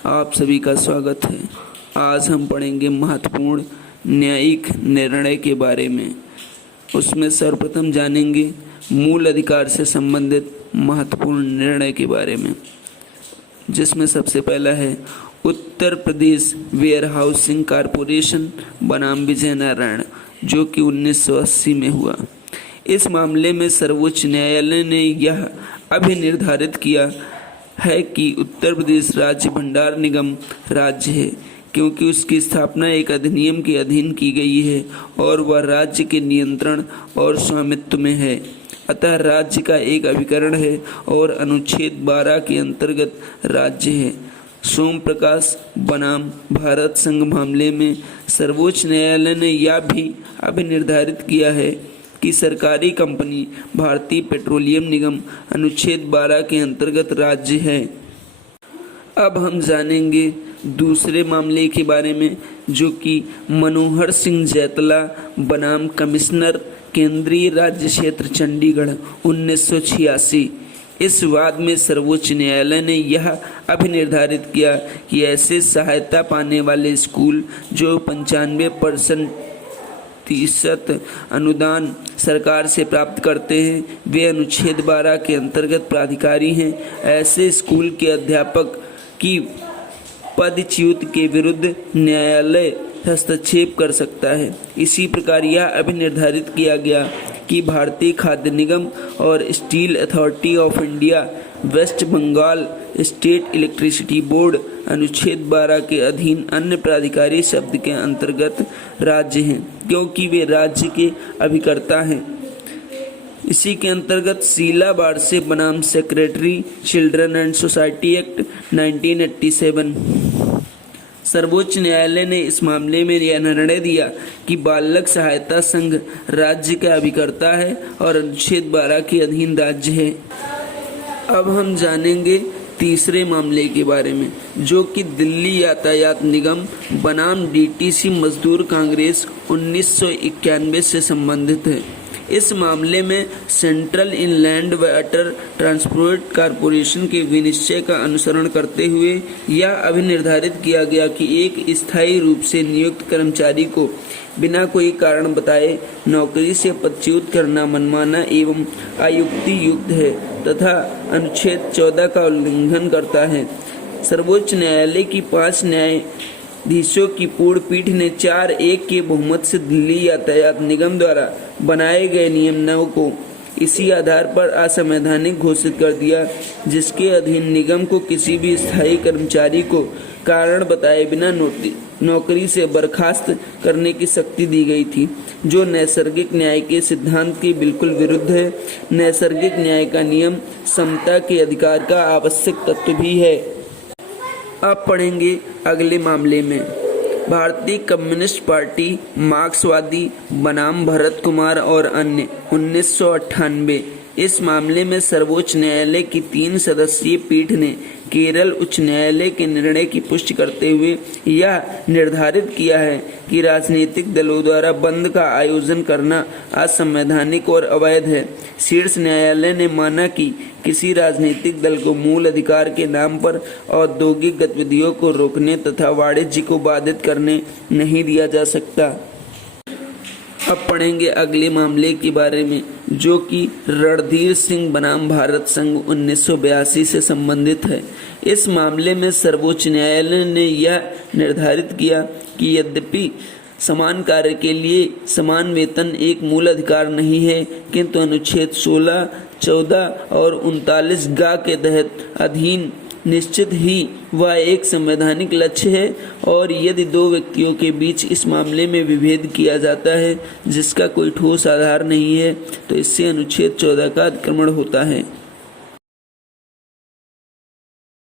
आप सभी का स्वागत है। आज हम पढ़ेंगे महत्वपूर्ण न्यायिक निर्णय के बारे में। उसमें सर्वप्रथम जानेंगे मूल अधिकार से संबंधित महत्वपूर्ण निर्णय के बारे में, जिसमें सबसे पहला है उत्तर प्रदेश वेयरहाउसिंग कॉरपोरेशन बनाम विजयनारायण, जो कि 1980 में हुआ। इस मामले में सर्वोच्च न्यायालय ने यह अभिनिर्धारित किया है कि उत्तर प्रदेश राज्य भंडार निगम राज्य है, क्योंकि उसकी स्थापना एक अधिनियम के अधीन की गई है और वह राज्य के नियंत्रण और स्वामित्व में है। अतः राज्य का एक अभिकरण है और अनुच्छेद 12 के अंतर्गत राज्य है। सोम प्रकाश बनाम भारत संघ मामले में सर्वोच्च न्यायालय ने यह भी अभिनिर्धारित किया है कि सरकारी कंपनी भारतीय पेट्रोलियम निगम अनुच्छेद 12 के अंतर्गत राज्य है। अब हम जानेंगे दूसरे मामले के बारे में, जो कि मनोहर सिंह जैतला बनाम कमिश्नर केंद्रीय राज्य क्षेत्र चंडीगढ़ 1986। इस वाद में सर्वोच्च न्यायालय ने यह अभिनिर्धारित किया कि ऐसे सहायता पाने वाले स्कूल जो 95% अनुदान सरकार से प्राप्त करते हैं, वे अनुच्छेद 12 के अंतर्गत प्राधिकारी हैं। ऐसे स्कूल के अध्यापक की पदच्युत के विरुद्ध न्यायालय हस्तक्षेप कर सकता है। इसी प्रकार यह अभिनिर्धारित किया गया कि भारतीय खाद्य निगम और steel authority of India West Bengal state electricity board अनुच्छेद 12 के अधीन अन्य प्राधिकारी शब्द के अंतर्गत राज्य हैं, क्योंकि वे राज्य के अभिकर्ता हैं। इसी के अंतर्गत शीला बारसे बनाम secretary children and society act 1987। सर्वोच्च न्यायालय ने इस मामले में यह निर्णय दिया कि बालक सहायता संघ राज्य का अभिकर्ता है और अनुच्छेद 12 के अधीन राज्य है। अब हम जानेंगे तीसरे मामले के बारे में, जो कि दिल्ली यातायात निगम बनाम डीटीसी मजदूर कांग्रेस 1991 से संबंधित है। इस मामले में central inland water transport corporation के विनिश्चय का अनुसरण करते हुए यह अभिनिर्धारित किया गया कि एक स्थायी रूप से नियुक्त कर्मचारी को बिना कोई कारण बताए नौकरी से पदच्युत करना मनमाना एवं अयुक्तियुक्त है तथा अनुच्छेद 14 का उल्लंघन करता है। सर्वोच्च न्यायालय की 5 न्यायाधीशों की पूर्ण पीठ ने 4-1 के बहुमत से दिल्ली यातायात निगम द्वारा बनाए गए नियमों को इसी आधार पर असंवैधानिक घोषित कर दिया, जिसके अधीन निगम को किसी भी स्थायी कर्मचारी को कारण बताए बिना नौकरी से बर्खास्त करने की शक्ति दी गई थी, जो नैसर्गिक न्याय के सिद्धांत के बिल्कुल विरुद्ध है। नैसर्गिक न्याय का नियम समता के अधिकार का आवश्यक तत्व भी है। अब पढ़ेंगे अगले मामले में, भारतीय कम्युनिस्ट पार्टी मार्क्सवादी बनाम भरत कुमार और अन्य 1998। इस मामले में सर्वोच्च न्यायालय की 3 सदस्यीय पीठ ने केरल उच्च न्यायालय के निर्णय की पुष्टि करते हुए यह निर्धारित किया है कि राजनीतिक दलों द्वारा बंद का आयोजन करना असंवैधानिक और अवैध है। शीर्ष न्यायालय ने माना कि किसी राजनीतिक दल को मूल अधिकार के नाम पर औद्योगिक गतिविधियों को रोकने तथा वाणिज्य को बाधित करने नहीं दिया जा सकता। अब पढ़ेंगे अगले मामले के बारे में, जो कि रणधीर सिंह बनाम भारत संघ 1982 से संबंधित है। इस मामले में सर्वोच्च न्यायालय ने यह निर्धारित किया कि यद्यपि समान कार्य के लिए समान वेतन एक मूल अधिकार नहीं है, किंतु अनुच्छेद 16, 14 और 39 गा के तहत अधीन निश्चित ही वह एक संवैधानिक लक्ष्य है, और यदि 2 व्यक्तियों के बीच इस मामले में विभेद किया जाता है जिसका कोई ठोस आधार नहीं है, तो इससे अनुच्छेद 14 का अतिक्रमण होता है।